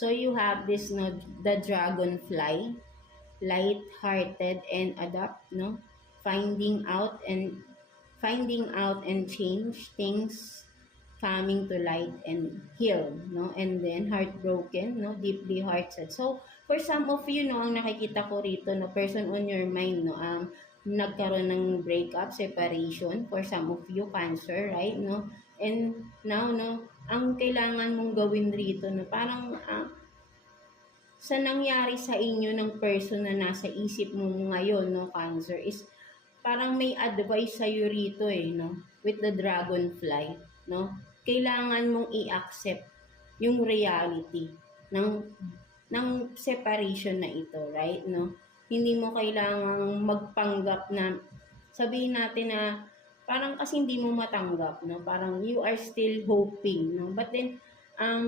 So you have this, no, the dragonfly, light-hearted and adapt, no, finding out and change things, coming to light and heal, no, and then heartbroken, no, deeply hearted. So for some of you, no, ang nakikita ko rito, no, person on your mind, no, nagkaroon ng breakup, separation, for some of you, cancer, right, no, and now, no, ang kailangan mong gawin rito, no, parang sa nangyari sa inyo ng person na nasa isip mo ngayon, no, cancer, is parang may advice sa'yo rito no, with the dragonfly, no, kailangan mong i-accept yung reality ng separation na ito, right, no, hindi mo kailangang magpanggap na, sabihin natin na, parang kasi hindi mo matanggap, no, parang you are still hoping, no, but then,